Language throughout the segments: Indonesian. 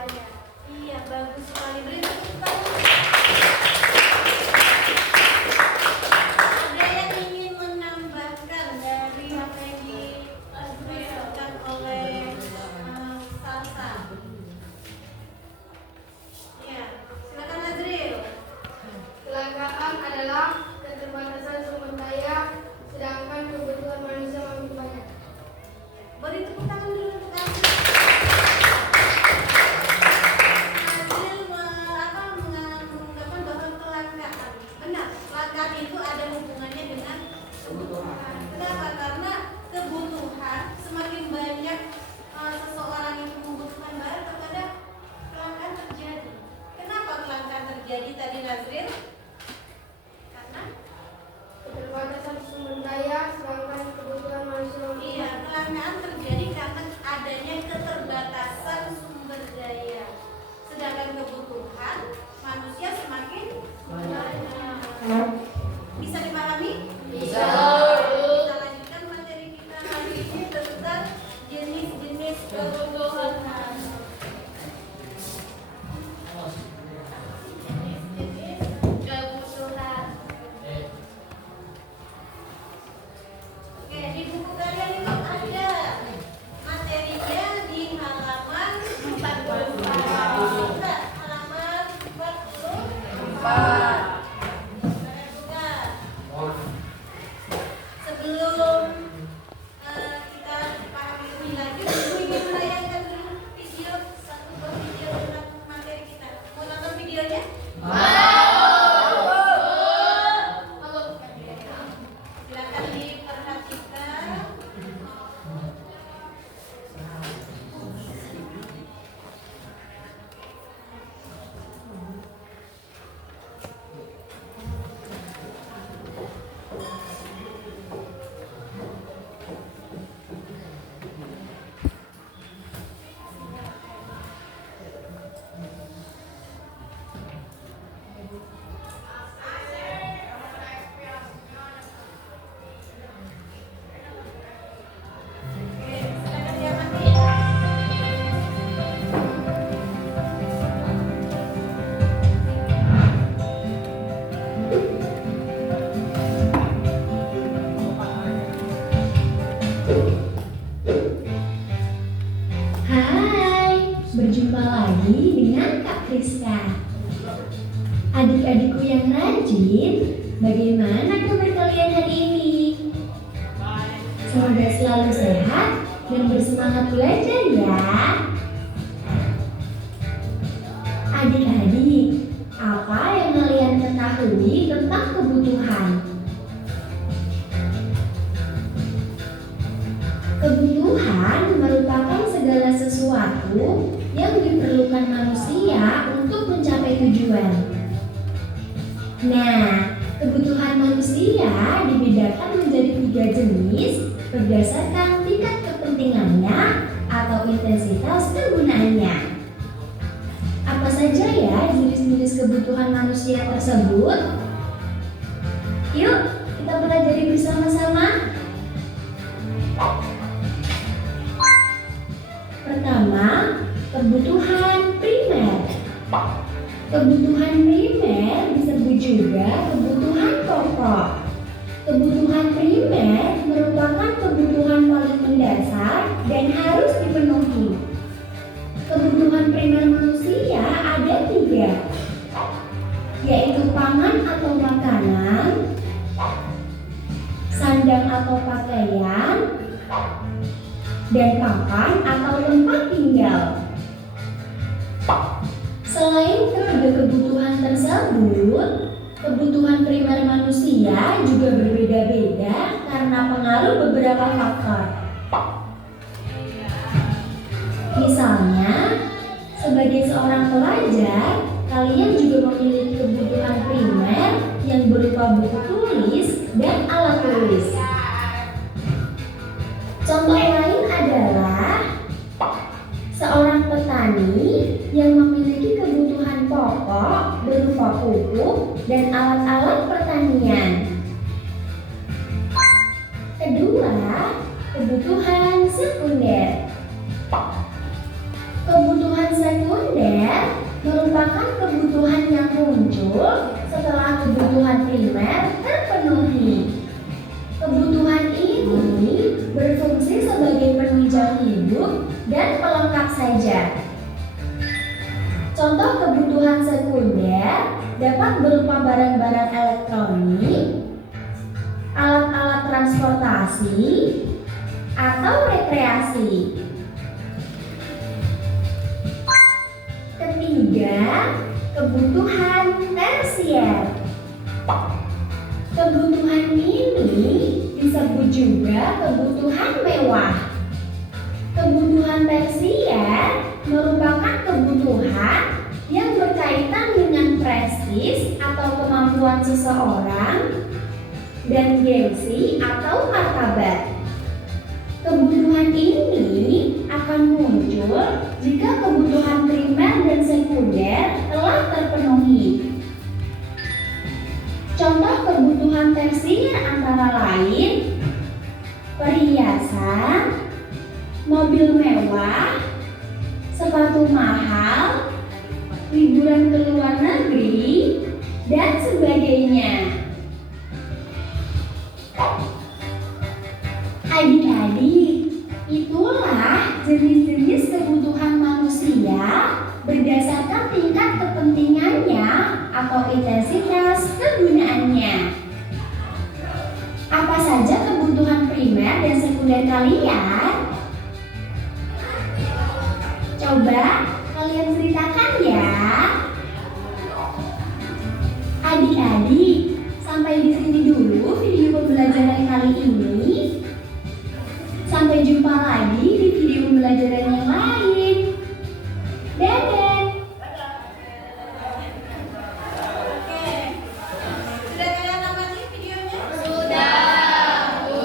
Iya, bagus sekali. Beri tepuk tangan. Ada yang ingin menambahkan dari apa yang disampaikan oleh Salsa? Iya, silakan Azril. Kelangkaan adalah keterbatasan sumber daya, sedangkan kebutuhan manusia makin banyak. Beri tepuk tangan dulu untuk Azril. Azril mengungkapkan bahwa kelangkaan. Benar, kelangkaan itu ada hubungannya dengan kebutuhan. Kenapa? Karena kebutuhan semakin banyak seseorang yang membutuhkan barang kepada kelangkaan terjadi. Kenapa kelangkaan terjadi tadi Nazril? Karena Keterbatasan sumber daya, sedangkan kebutuhan manusia makin iya, banyak. kelangkaan terjadi karena adanya keterbatasan sumber daya. Sedangkan kebutuhan manusia semakin banyak. Bisa dipahami? Bisa. Kita lanjutkan materi kita hari ini tentang jenis-jenis kebutuhan. Jenis-jenis kebutuhan. Oke, di buku kalian itu ada materinya di halaman 44. Buka halaman 44. Sebelum kita pahami lebih lanjut, ibu ingin menayangkan dulu video, satu buah video tentang materi kita. Mau nonton videonya? Silakan diperhatikan. Oke, silakan diamati. Hai, berjumpa lagi dengan Kak Friska. Adik-adikku yang rajin, bagaimana kabar kalian hari ini? Semoga selalu sehat dan bersemangat belajar ya. Adik-adik, apa yang kalian ketahui tentang kebutuhan? Kebutuhan merupakan segala sesuatu yang diperlukan manusia untuk mencapai tujuan. Nah, kebutuhan manusia dibedakan menjadi 3 jenis berdasarkan tingkat kepentingannya atau intensitas kegunaannya. Apa saja ya jenis-jenis kebutuhan manusia tersebut? Yuk, kita pelajari bersama-sama. Pertama, kebutuhan primer. Kebutuhan primer disebut juga kebutuhan pokok. Kebutuhan primer merupakan kebutuhan paling mendasar dan harus dipenuhi. Kebutuhan primer manusia ada 3, yaitu pangan atau makanan, sandang atau pakaian, dan papan atau tempat tinggal. Selain ketiga kebutuhan tersebut, kebutuhan primer manusia juga berbeda-beda karena pengaruh beberapa faktor. Misalnya, sebagai seorang pelajar, kalian juga memiliki kebutuhan primer yang berupa buku tulis dan alat tulis. Contoh lain adalah seorang petani yang memiliki kebutuhan pokok berupa pupuk dan alat-alat pertanian. Kedua, kebutuhan sekunder. Kebutuhan sekunder primer terpenuhi. Kebutuhan ini berfungsi sebagai penunjang hidup dan pelengkap saja. Contoh kebutuhan sekunder dapat berupa barang-barang elektronik, alat-alat transportasi, atau rekreasi. Ketiga, kebutuhan tersier. Kebutuhan ini disebut juga kebutuhan mewah. Kebutuhan tersier merupakan kebutuhan yang berkaitan dengan prestis atau kemampuan seseorang dan gengsi atau martabat. Kebutuhan ini akan muncul jika kebutuhan primer dan sekunder telah terpenuhi. Contoh kebutuhan tersier antara lain perhiasan, mobil mewah, sepatu mahal, liburan ke luar negeri, dan sebagainya. Adik-adik, itulah jenis-jenis kebutuhan manusia berdasarkan tingkat kepentingannya atau intensitas kegunaannya. Apa saja kebutuhan primer dan sekunder kalian? Coba kalian ceritakan ya. Adik-adik, sampai di sini dulu video pembelajaran kali ini. Sampai jumpa lagi di video pembelajaran yang lain. Dadah. Oke. Sudah kalian amati videonya? Sudah, Bu.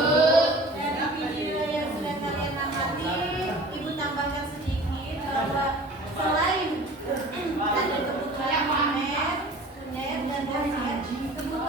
Dari video yang sudah kalian amati, Ibu tambahkan sedikit bahwa selain ada kebutuhan primer, sekunder, dan tersier, kebutuhan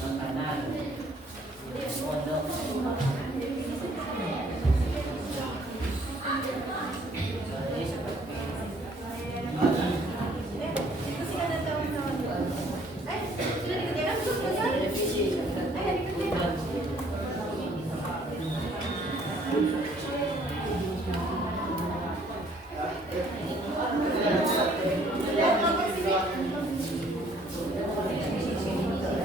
makanan pondok jadi seperti Masih ada tahun-tahun. Sudah dikerjakan belum? revisi bukan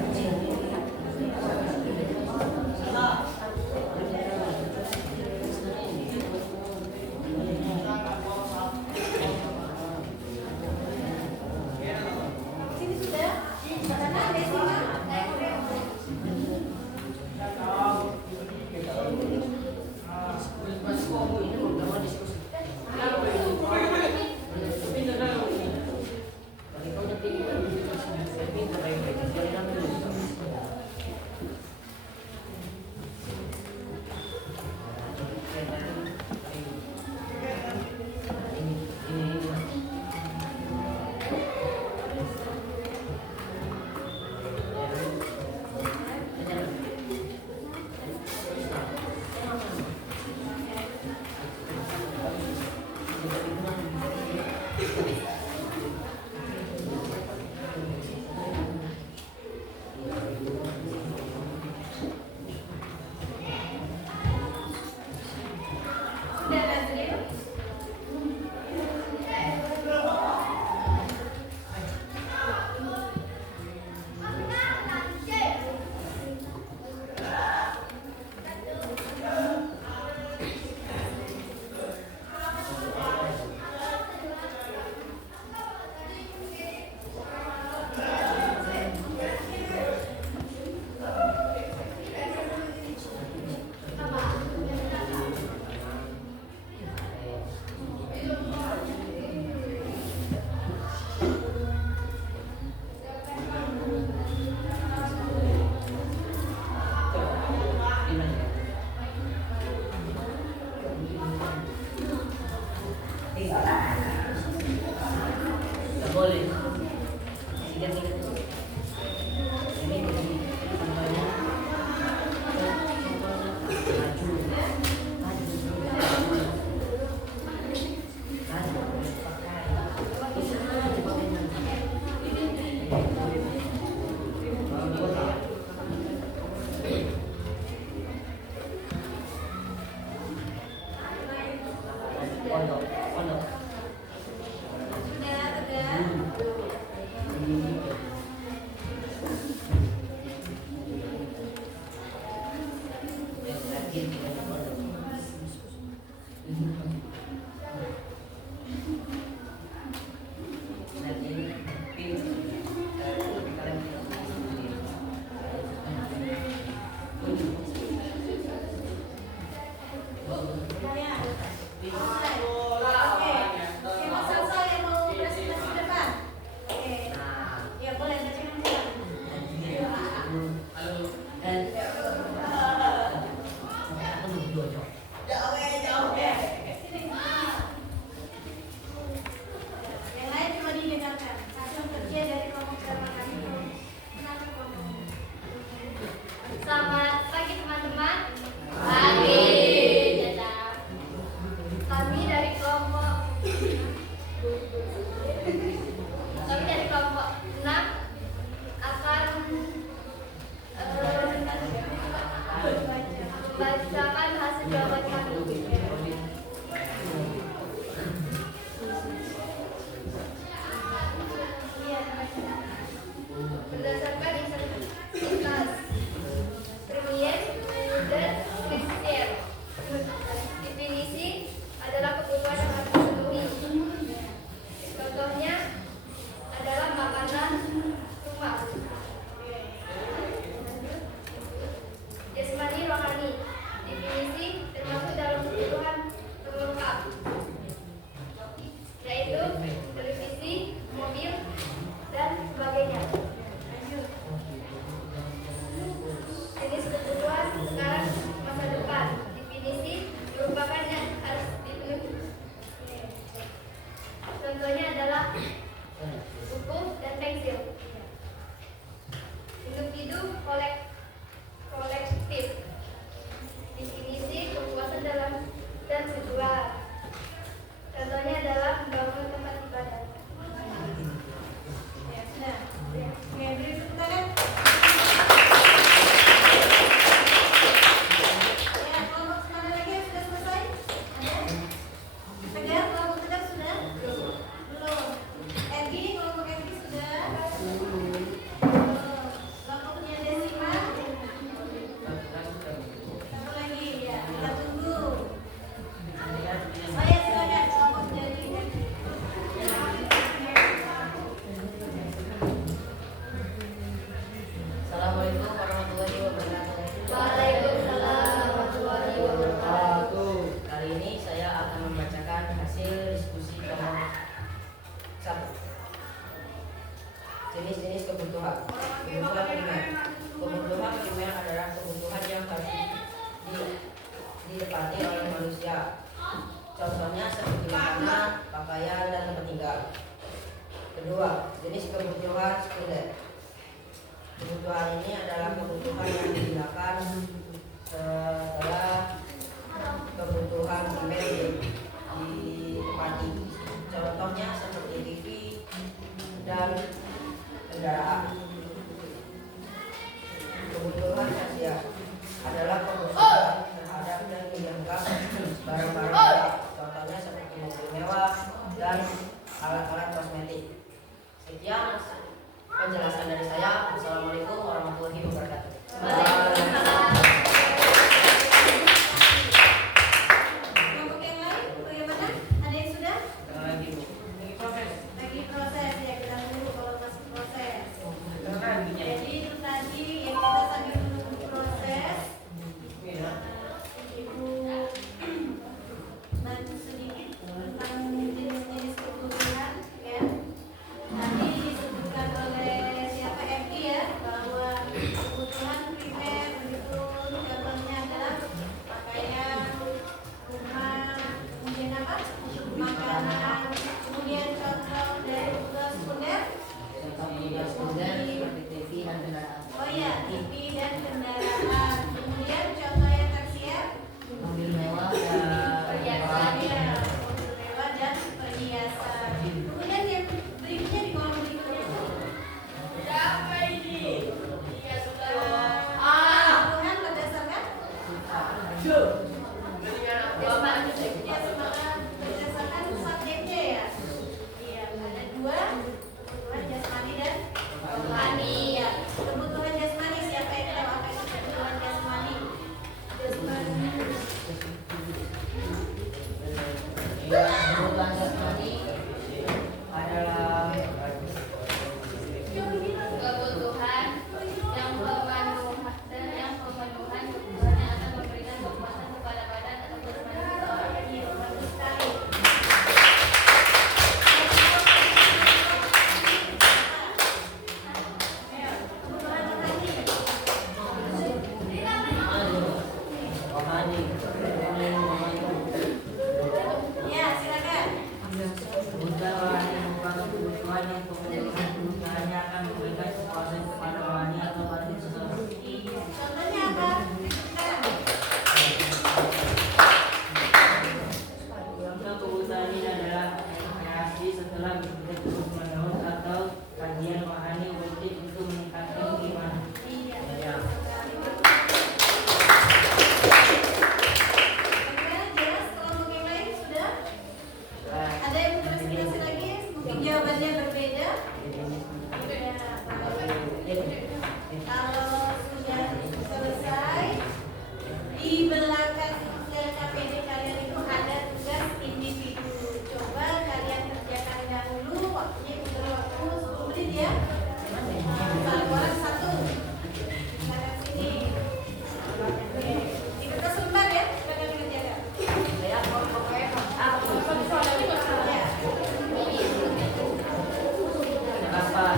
kebutuhan ini adalah kebutuhan yang digunakan setelah kebutuhan primer ditempati. Contohnya seperti TV dan kendaraan. Kebutuhan tersier adalah kebutuhan terhadap dan dianggap barang-barang mewah. Contohnya seperti mobil mewah dan alat-alat kosmetik. Sekian penjelasan dari saya. Assalamualaikum warahmatullahi wabarakatuh. Kelompok yang lain bagaimana? Ada yang sudah? Lagi Bu. Lagi proses ya, kita tunggu kalau masih proses. Jadi itu tadi yang kita sambil menunggu proses. Ibu bantu sedikit tentang jenis-jenis kebutuhan ya. Tadi disebutkan oleh siapa Eki ya bahwa kebutuhan primer begitu contohnya adalah pakaian, rumah, kemudian apa? Makanan, kemudian contoh dari kebutuhan sekunder. Seperti TV dan kendaraan. Oh ya, TV dan kendaraan. Kemudian contoh yang tersier. Mobil mewah Perhiasan ya, mobil mewah dan perhiasan. Kemudian yang berikutnya di kolom berikutnya itu kebutuhan berdasarkan berdasarkan 4 ya. Iya, ada 2 kebutuhan jasmani dan rohani ya. Kebutuhan jasmani siapa yang tahu apa itu kebutuhan jasmani? Kebutuhan jasmani adalah kebutuhan yang pemenuhan kebutuhannya akan memberikan kepuasan kepada badan atau jasmani seseorang. Iya, bagus sekali. Kebutuhan rohani. rohani. Ya, silakan. Kebutuhan rohani merupakan kebutuhan yang kebutuhannya akan memberikan kepuasan kepada rohani atau batin seseorang. Iya. Contohnya apa? Sekarang. Contoh kebutuhan ini adalah kreasi setelah menulis atau kajian rohani wajib untuk meningkatkan iman. Iya. Ya. Bagaimana jelas kelompok yang lain sudah? Ada yang berkonspirasi lagi? Mungkin jawabannya berbeda. Ya, kalau sudah selesai, di belakang LKPD kalian itu ada tugas individu. Coba kalian kerjakan dahulu, waktunya itu waktu 10 menit ya. Satu orang satu. Silakan sini. Oke. Ikut kesempat ya, silakan dikerjakan. Ya. Kapan?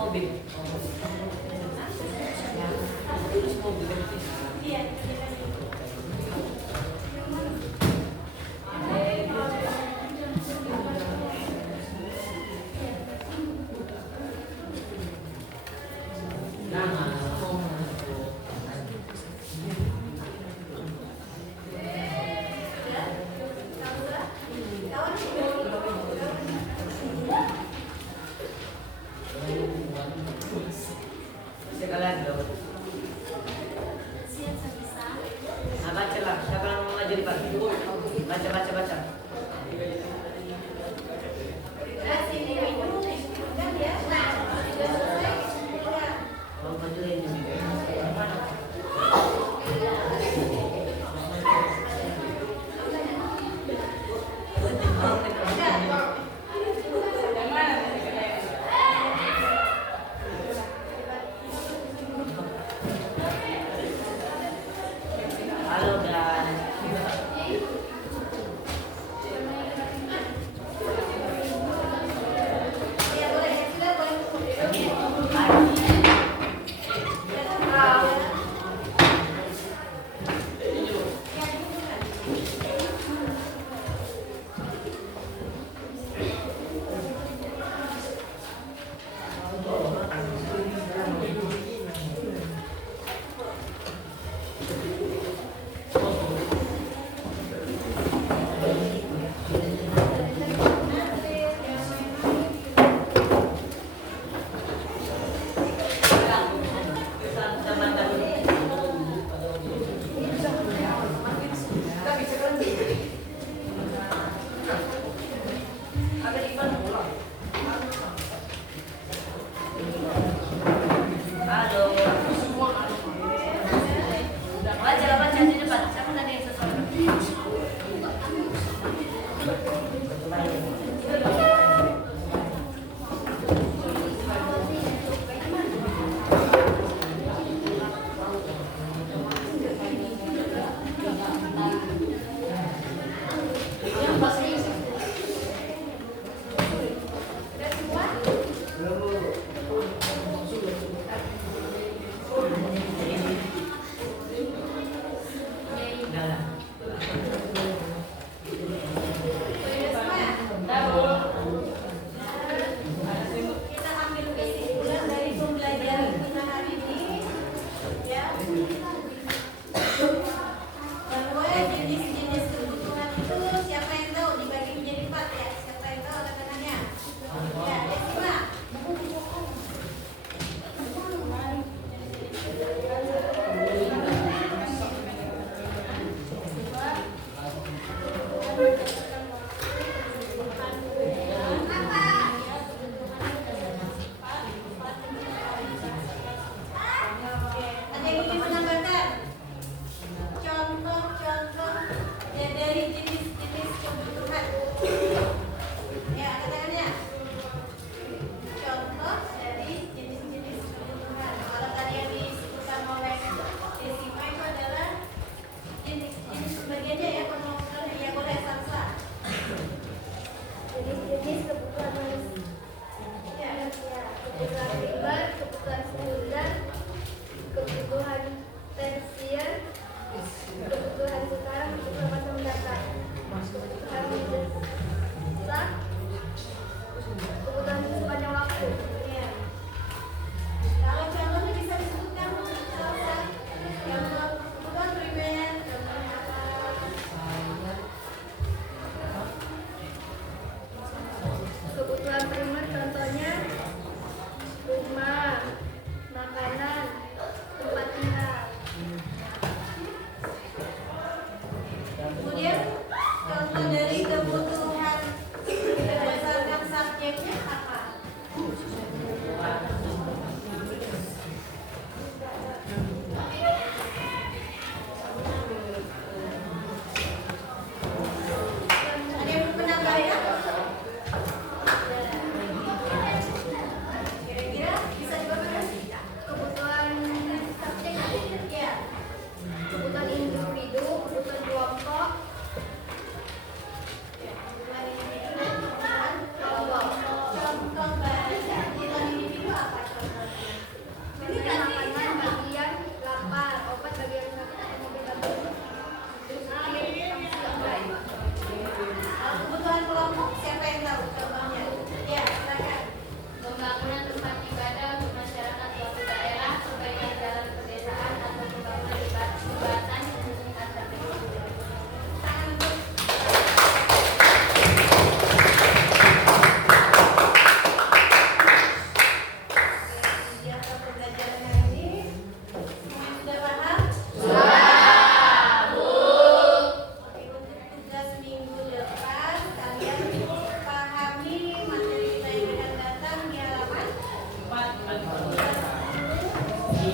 Mobil. Iya, kerjakan dulu. Sudah? Kamu sudah? Kawan? Sekalian dong. Siap sebisa. Nah, baca lah. Siapa yang mau maju di depan? Baca. Tugas individu kan ya. Sudah selesai? Sudah. Mau maju ini. Sudah.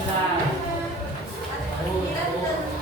Pikiran tentang